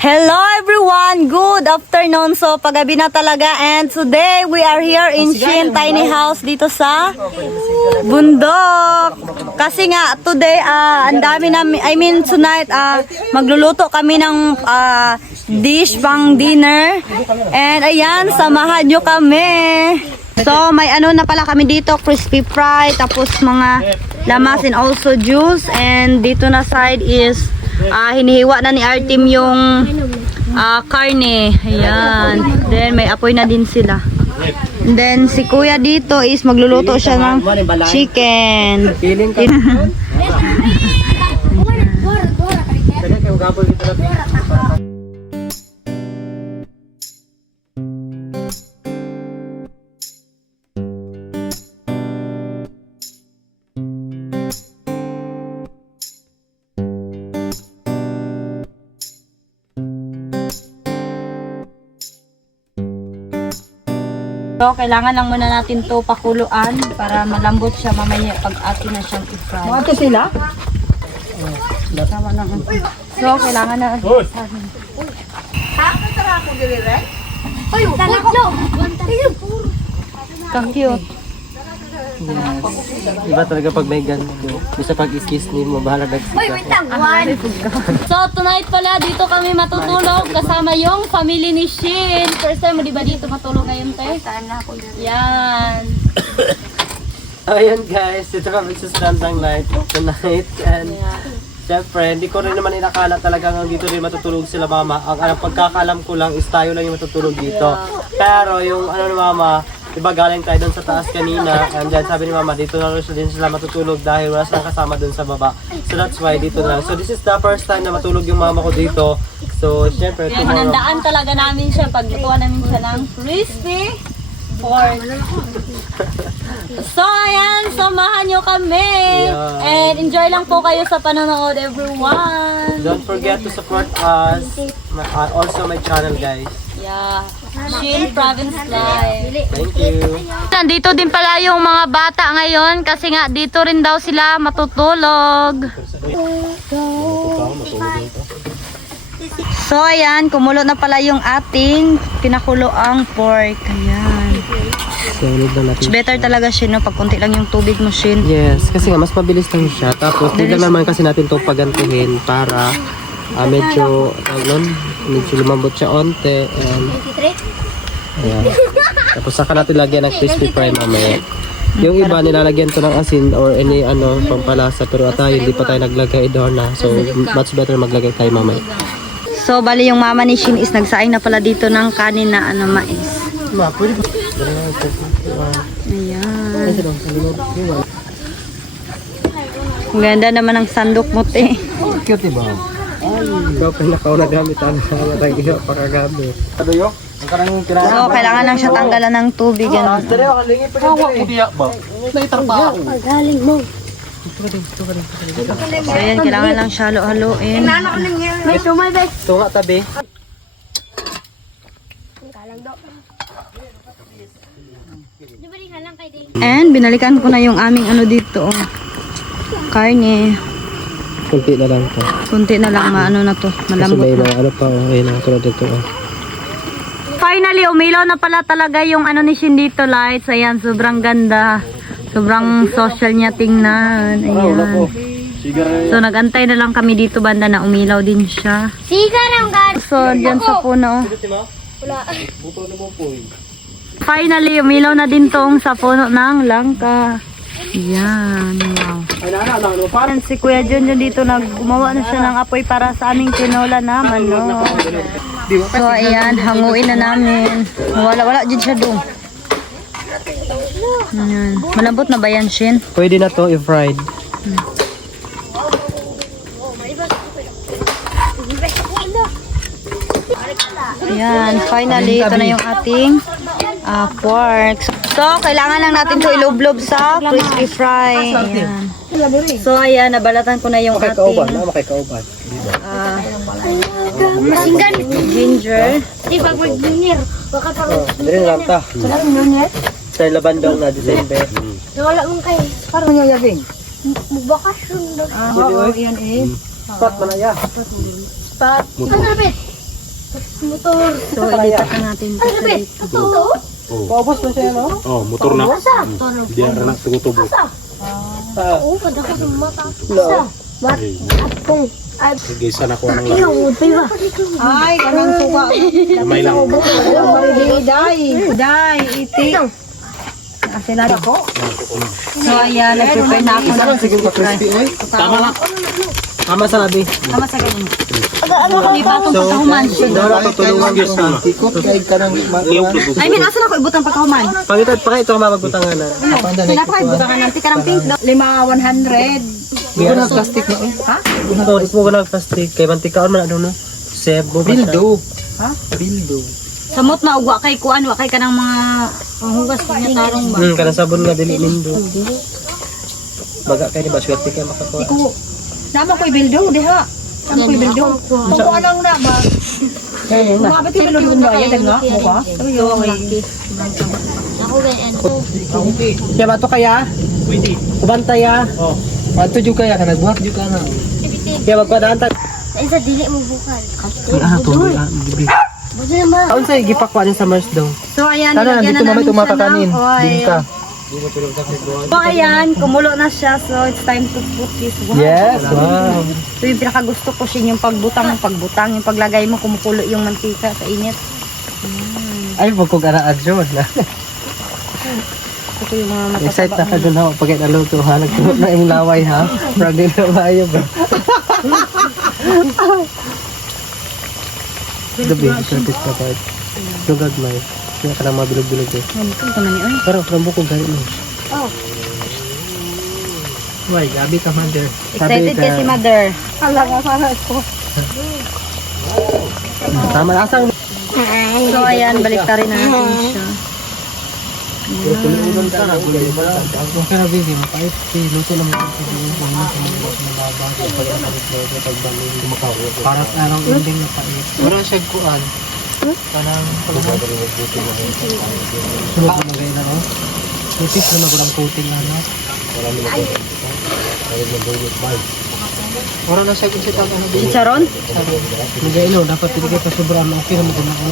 Hello everyone! Good afternoon. So paggabi na talaga and today we are here in Shin Tiny House dito sa bundok. Kasi nga today ang dami namin, tonight magluluto kami ng dish pang dinner. And ayan, samahan nyo kami. So may ano na pala kami dito, crispy fry, tapos mga lamas and also juice. And dito na side is hinihiwa na ni Artem yung karne. Ayan. Then may apoy na din sila. And then si kuya dito is magluluto siya ng chicken. So, kailangan lang muna natin to pakuluan para malambot siya mamaya pag atin na siyang i-fry. Ito sila? So, kailangan na... Kang cute. Iba talaga pag may ganito. Bisa pag i-kiss ni mo, bahala nagsika. So, tonight pala, dito kami matutulog kasama yung family ni Shin. First time mo di ba dito matulog ngayon, te? Yan. Ayan guys, dito kami sa Strandang Night tonight. And syempre, hindi ko rin naman inakala talagang dito rin matutulog sila mama. Ang pagkakalam ko lang is tayo lang yung matutulog dito. Pero yung ano ni mama, diba galing tayo doon sa taas kanina, and then sabi ni mama dito na rin din sila matutulog dahil wala silang kasama doon sa baba. So that's why dito na. So this is the first time na matulog yung mama ko dito. So syempre Kaya tomorrow. hinandaan talaga namin siya, paglutuan namin siya ng crispy pork. So ayan, samahan nyo kami. Yeah. And enjoy lang po kayo sa panonood everyone. Don't forget to support us. Also my channel guys. Yeah. Shin Province Live. Thank you. Nandito din pala yung mga bata ngayon kasi nga dito rin daw sila matutulog. So ayan, kumulo na pala yung ating pinakuloang pork. Ayan. It's better talaga Shin, no? Pag kunti lang yung tubig mo Shin. Yes, kasi nga mas mabilis lang siya. Tapos hindi naman kasi natin to pagantuhin para medyo lumambot siya onte. Ayan. Tapos saka natin lagyan ng crispy fry mamaya. Yung iba nilalagyan to ng asin or any pampalasa, pero tayo hindi pa tayo naglagay doon na. So much better maglagay tayo mamaya. So bali yung mama ni Shin is nagsaing na pala dito ng kanin na mais. Ayan. Ang ganda naman ng sandok mo te. Cute diba? Ikaw pinakaw na gamit ang matagyo pakagamit. So kailangan lang siya tanggalan ng tubig. Ganun. So ayan, kailangan lang siya halo-haloin. Ito nga tabi. And binalikan ko na yung aming ano dito. Karne. Kunti na lang to. Kunti na lang maano na to. Kasi Malambot may na. mga ano pa, ayun ang tulad dito. Finally, umilaw na pala talaga yung ano ni Shin dito lights. Ayan, sobrang ganda. Sobrang social niya tingnan. Ayan. So, nagantay na lang kami dito banda na umilaw din siya. So, dyan sa puno. Finally, umilaw na din tong sa puno ng langka. Ayan, wow. And si Kuya Junjun dito gumawa na siya ng apoy para sa aming tinola na manok. So ayan, hanguin na namin. Wala din siya doon. Ayan. Malambot na ba yan, Shin? Pwede na to i-fried. Ayan, finally, ito na yung ating pork. So, kailangan lang natin ito ilublob sa crispy fry. Ayan. So, ayan, nabalatan ko na yung ating ginger. Dili lang ta. Sa labandong na December. Wala mong kay. Parang yayabing. Magbakasyon daw. Oo, yan eh. Spot man ya. Spot. Ikaw na, Bet. Motor. So, ilipat na natin ito dito. Paubos na siya, no? Oh, motor na. Di ara na tugutubo. Oo, kada ko sa mata. Sige, sana ko nang lang. Ay, kanang suka. Kamay lang. Day, iti. Sila ako. So, ayan, nag-prepare na ako ng Sige, pa-crispy, oy. Tama lang. Tama sa labi. Tama sa ganun. Hindi pa itong pagkahuman. Dara tutulungan ko sa tikot kay kanang I mean, asan ako ibutang pagkahuman? Pangitad pa ito ang mabagbutangan na. Sila pa ibutangan ng tikarang pink. 5,100. Ito na plastic na eh. Ha? Ito, ismo ko na plastic. Kay mantikaon man ano no. Sebo. Bildo. Ha? Bildo. Samot na ugwa kay kuan, wa kay kanang mga panghugas niya tarong ba? Kanang sabon nga dili nindo. Baga kay ni ba swerte kay makakuha. Iku, nama ko'y bildo, diha. Nama ko'y bildo. Kung kuan lang na ba? Mabati bildo dun ba? Yan nga, mukha. Sabi yo, Ako ganyan. Kaya ba to kaya? Pwede. Kubantaya. Oh. Ato jud kaya ka nagbuhat jud ka na. Kaya magpadaan ta. Isa dili mo bukal. Ah, to gibi. Buti naman. Kaun sa gipakwa din sa Mars daw. So ayan, nilagyan na namin siya ng oil. So ayan, kumulo na siya. So it's time to put this one. Yes, wow. So yung pinakagusto ko siya yung pagbutang, yung paglagay mo, kumukulo yung mantika sa init. Ay, wag ko gara adyon. Ito yung mga Excited matataba. na ka dun ha, pagkat naluto ha, nagtuot na yung laway ha. Parang di na maayo ba? Gabi, service ka pa. Lugag may. Kaya ka lang mabilog-bilog eh. Ito naman yun. Pero from buko gari mo. Oh. Why, gabi ka mother. Excited kasi mother. Tama na asang. So ayan, balik na rin natin siya. Kung ka na busy, mapait. Luto lang mo. Para anong ending na pait. Wala siya kuan. Parang sunod mo gaya na no? Tipis na ko ng coating na no? Wala na siya kung sita ka na din. Chicharon? Nagailaw, dapat pinigay pa sobrang okay na mo ko na ko.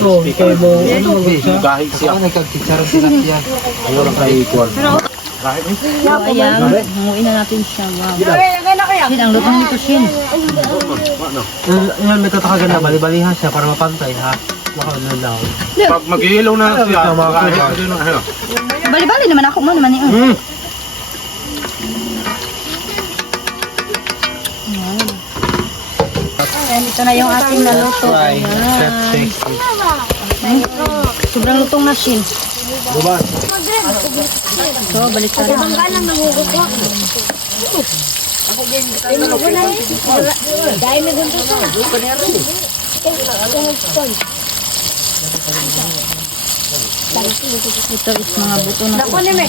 Oo, kaya mo, ano mo siya? Kahit siya. Ako nagkag-chicharon sila siya. Ayaw lang kay kuan. So ayan, hanguin na natin siya. Wow. Shin, ang lutong nito Shin. Yan, may tatakagan na, bali-balihan siya para mapantay ha. Makalalaw. Pag mag-iilaw na siya, Tama ka. kahit ano na ano. Bali-bali naman ako mo naman yun. Ayan, ito na yung ating naluto. Ayan. Sobrang lutong na Shin. So, balik na rin. Banggalan nagugupo. Dahil may gunto sa. Ito is mga buto na. Dako ni me.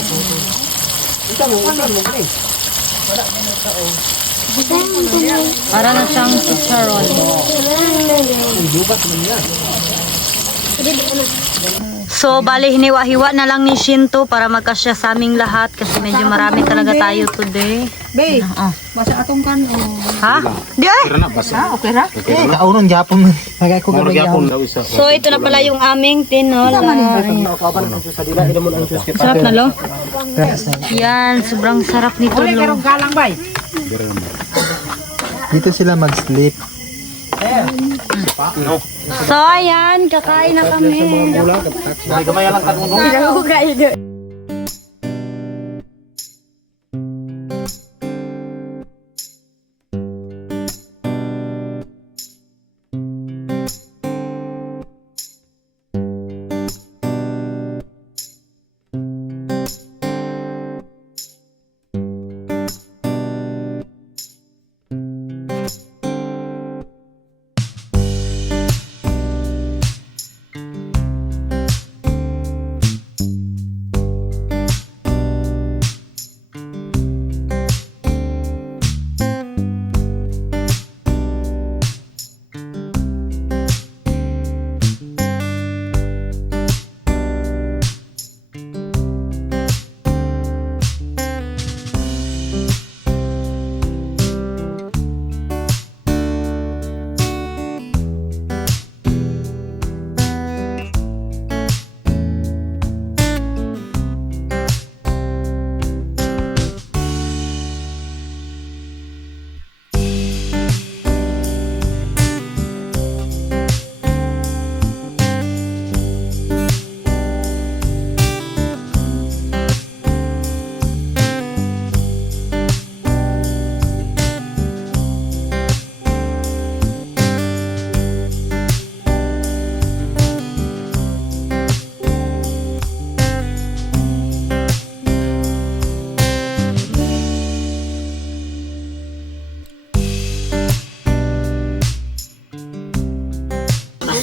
Para na siyang chicharon. So, bali, hiniwa-hiwa na lang ni Shinto para magkasya sa aming lahat kasi medyo marami talaga tayo today. Babe, Oh. basa atong kan. Ha? Di ay! Tira na, basta. Okay ra? Kaunon Japon. Nagay ko Murag gamay yapon yan. daw isa. So, ito na pala yung aming tinola. Sarap na, lo? Yan, sobrang sarap nito, Uli lo. karong galang bay. Dito sila mag-sleep. So, ayan, kakain na kami. Gamay lang katong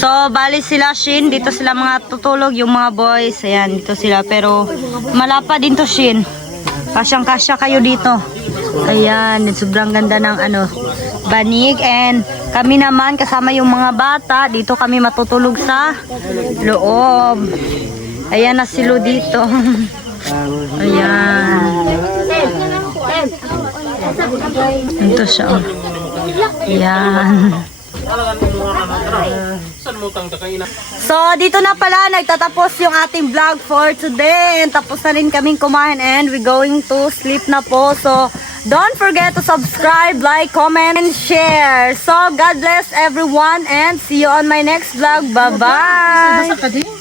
So, bali sila, Shin. Dito sila mga tutulog, yung mga boys. Ayan, dito sila. Pero, malapa din to, Shin. Kasyang-kasya kayo dito. Ayan, sobrang ganda ng banig. And kami naman, kasama yung mga bata, dito kami matutulog sa loob. Ayan na sila dito. Ayan. Ito siya. Oh. Ayan. So, dito na pala nagtatapos yung ating vlog for today. And tapos na rin kaming kumain and we're going to sleep na po. So, don't forget to subscribe, like, comment, and share. So, God bless everyone and see you on my next vlog. Bye-bye!